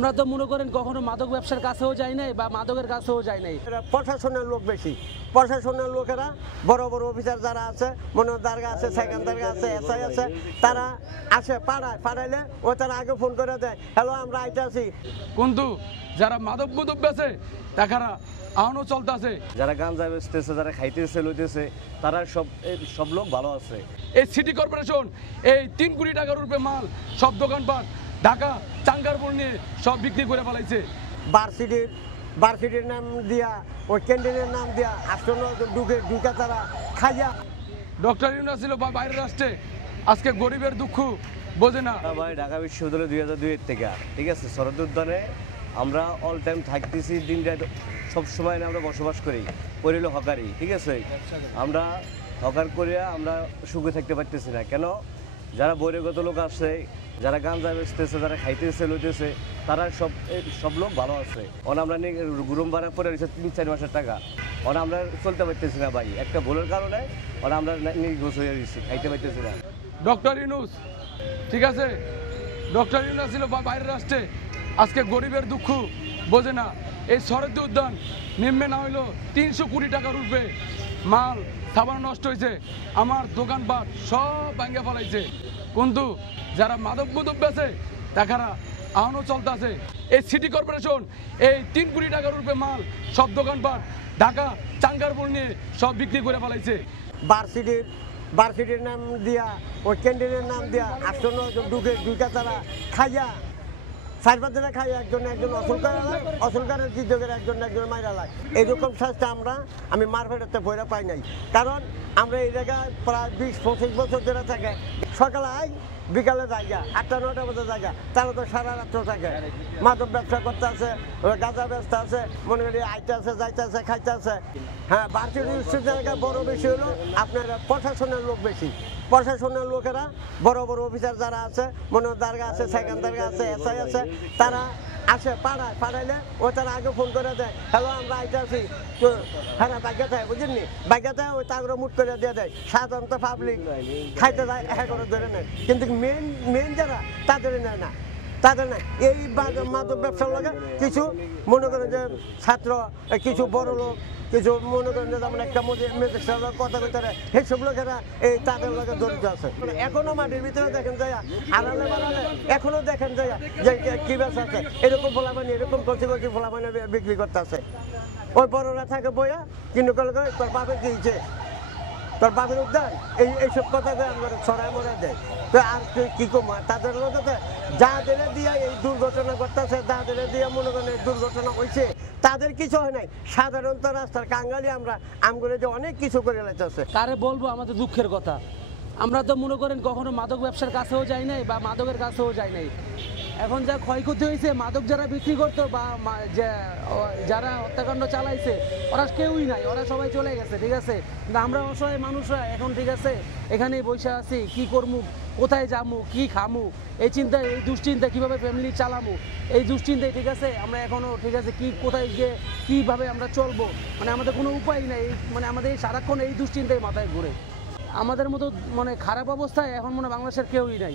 আমরা তো মনে করেন কখনো মাদক ব্যবসার কাছেও যাই নাই বা মাদকের কাছেও যাই নাই। প্রশাসনের লোক বেশি, প্রশাসনের লোকেরা বড় বড় অফিসার যারা আছে, মনে দারগা আছে, সেকেন্ড দারগা আছে, এসআই আছে, তারা আসে পাড়াইলে ও তারা আগে ফোন করে দেয়, হ্যালো আমরা আইতে আছি। কিন্তু যারা মাদক মুদক বেচে তারা আহনো চলতেছে, যারা গাঞ্জা বেচতেছে, যারা খাইতেছে লইতেছে, তারা সব লোক ভালো আছে। এই সিটি কর্পোরেশন এই 3 কোটি টাকার উপরে মাল সব দোকানপাট ঢাকা চাঙ্গারপুর নিয়ে সব বিক্রি করে ফেলাইছে। বারসিটির নাম দিয়া, ওই ক্যান্টিনের নাম দিয়া আসন্ন ঢুকে তারা খাইয়া। ডক্টর ইউনূস ছিল বাইরের রাষ্ট্রে, আজকে গরিবের দুঃখ বোঝে না। ভাই ঢাকা বিশ্ববিদ্যালয় 2002 থেকে, ঠিক আছে, শরৎ উদ্যানে আমরা অল টাইম থাকতেছি, দিন রাত সবসময় আমরা বসবাস করি, করিল হকারি, ঠিক আছে। আমরা হকার করিয়া আমরা সুখে থাকতে পারতেছি না কেন? যারা বহিরাগত লোক আসছে, যারা গাঞ্জা বেচতেছে, যারা খাইতেছে লইতেছে, তারা সব লোক ভালো আছে। আমরা রুম ভাড়া করে রয়েছে 3-4 মাসের টাকা, আমরা চলতে পারতেছি না ভাই, একটা ভুলের কারণে আমরা নির্গোছ হয়ে গেছি, খাইতে পারতেছি না। ডক্টর ইউনূস, ঠিক আছে, ডক্টর ইউনূস ছিল বাইরের রাষ্ট্রে, আজকে গরিবের দুঃখ বোঝে না। এই শরৎ উদ্যান নিম্নে না হইলো 300 কোটি টাকার উপরে মাল সাবান নষ্ট হয়েছে, আমার দোকানপাট সব ভাঙ্গে ফেলাইছে। কিন্তু যারা মাদক মুদক বেচে তারা আহনো চলতেছে। এই সিটি কর্পোরেশন এই 3 কোটি টাকার উপরে মাল সব দোকানপাট ঢাকা চাঙ্গারপুর নিয়ে সব বিক্রি করে ফেলাইছে। বারসিটির নাম দিয়া, ওই ক্যান্টিনের নাম দিয়া আসন্ন ঢুকে তারা খাইয়া, 4-5 দিনে খাইয়া একজন অসুলকারের কৃষকের একজন মাইরা লাগে। এইরকম শাস্তি আমি মারফেটাতে বইরা পাই নাই, কারণ আমরা এই জায়গায় প্রায় 20-25 বছর ধরে থাকে। সকালে আই, বিকালে জায়গা 8টা-9টা বাজে জায়গা, তারা তো সারা রাত্র থাকে, মাদক ব্যবসা করতে আছে, গাঁজা ব্যবসা আছে, মনে করি আইতে আছে, যাইতে আছে, খাইতে আছে। হ্যাঁ, ভার্সিটি জায়গায় বড় বেশি হলো আপনার প্রশাসনের লোক বেশি, প্রশাসনের লোকেরা বড় বড় অফিসার যারা আছে, মনে দারগা আছে, সেকেন্ড দারগা আছে, এসআই আছে, তারা আসে পাড়াইলে ও তারা আগে ফোন করে দেয়, হ্যালো আমরা আইতে আছি। তো হ্যাঁ বাগ্যা থাকে, বুঝলেন, বাগ্যা থাকে, ওই তাগরে মুট করে দিয়ে দেয়। সাধারণত পাবলিক খাইতে যায় করে ধরে নেয়, কিন্তু মেন যারা তাদের নেয় না, তাদের না। এই মাদক ব্যবসার লগে কিছু মনে করেন যে ছাত্র, কিছু বড় লোক, কিছু মনে করেন যে যেমন একটা ম্যাজিস্ট্রেট কথা কইতে সেইসব লোকেরা এই তাদের লগে জড়িত আছে। এখনো মাটির ভিতরে দেখেন যাইয়া, আড়ালে বাড়ালে এখনো দেখেন যাইয়া যে কি ব্যবসা আছে, এরকম ফলাবানি, এরকম কচি ফলাবানি বিক্রি করতে আছে। ওই বড়রা থাকে বইয়া, কিন্তু তোর বাপের কি হয়েছে, তোর বাপের উদ্যান, এইসব কথাকে আমরা ছড়াই মরাই দেয়। তো আর কি কম, তাদের লোকে যাদের দিয়ে এই দুর্ঘটনা ঘটতেছে, যাদের দিয়ে মনে করেন এই দুর্ঘটনা হয়েছে, তাদের কিছু হয় নাই। সাধারণত রাস্তার কাঙ্গালি আমরা আমগুলো যে অনেক কিছু করে লাইতেছে। কারে বলবো আমাদের দুঃখের কথা। আমরা তো মনে করেন কখনো মাদক ব্যবসার কাছেও যাই নাই বা মাদকের কাছেও যাই নাই। এখন যা ক্ষয়ক্ষতি হয়েছে, মাদক যারা বিক্রি করতো বা যারা হত্যাকাণ্ড চালাইছে, ওরা কেউই নাই, ওরা সবাই চলে গেছে, ঠিক আছে। কিন্তু আমরা অসহায় মানুষরা এখন, ঠিক আছে, এখানেই বসে আছি, কি করবো, কোথায় যাবো, কি খামু, এই চিন্তায়, এই দুশ্চিন্তা, কীভাবে ফ্যামিলি চালামু, এই দুশ্চিন্তায়, ঠিক আছে, আমরা এখনও, ঠিক আছে, কোথায় গিয়ে কীভাবে আমরা চলবো, মানে আমাদের কোনো উপায় নেই, মানে আমাদের এই সারাক্ষণ এই দুশ্চিন্তায় মাথায় ঘুরে। আমাদের মতো মানে খারাপ অবস্থায় এখন বাংলাদেশের কেউই নাই।